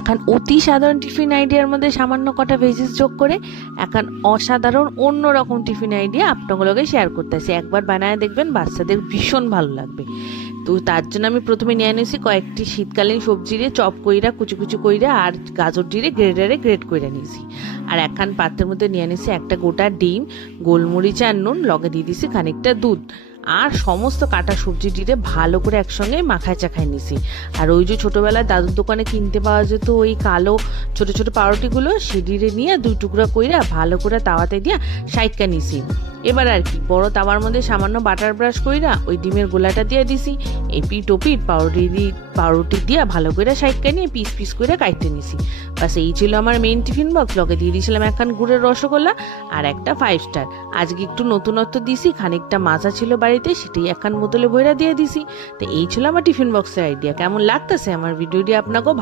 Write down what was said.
এখন অতি সাধারণ টিফিন আইডিয়ার মধ্যে সামান্য কটা ভেজিস যোগ করে এখন অসাধারণ অন্যরকম টিফিন আইডিয়া আপনাগুলোকে শেয়ার করতেছি। একবার বানায় দেখবেন, বাচ্চাদের ভীষণ ভালো লাগবে। তো তার জন্য আমি প্রথমে নিয়ে নিয়েছি কয়েকটি শীতকালীন সবজি দিয়ে চপ কইরা কুচি কুচি কইরা আর গাজর দিয়ে গ্রেটারে গ্রেট কইরা নিয়েছি। আর একখান পাত্রের মধ্যে নিয়ে নিয়েছি একটা গোটা ডিম, গোলমরিচ আর নুন, লগে দিয়ে দিয়েছি খানিকটা দুধ আর সমস্ত কাটা সবজি দিয়ে ভালো করে একসঙ্গে মাখায় চাখায় নিছি। আর ওই যে ছোটবেলায় দাদুর দোকানে কিনতে পাওয়া যেত ওই কালো ছোট ছোট পাউরুটিগুলো সেদিরে নিয়ে 2 টুকরা কইরা ভালো করে তাওয়াতে দিয়া সাইটকা নিছি। এবার আর কি বড় তাওয়ার মধ্যে সামান্য বাটার ব্রাশ কইরা ওই ডিমের গোলাটা দিয়ে দিছি। এপিট ওপিট পাউরুটি দিয়া ভালো করে সাইটকা নিয়ে পিস পিস করে কাটতে নিছি। বাস এই ছিল আমার মেইন টিফিন বক্স। লগে দিয়ে দিয়েছিলাম একখান গুড়ের রসগোল্লা আর একটা 5 স্টার। আজকে একটু নতুনত্ব দিছি, খানিকটা মাজা ছিল বাড়িতে, সেটাই একখান বোতলে ভইরা দিয়ে দিছি। তো এই ছিল আমার টিফিন বক্সের আইডিয়া। কেমন লাগতেছে আমার ভিডিওটি আপনাকেও?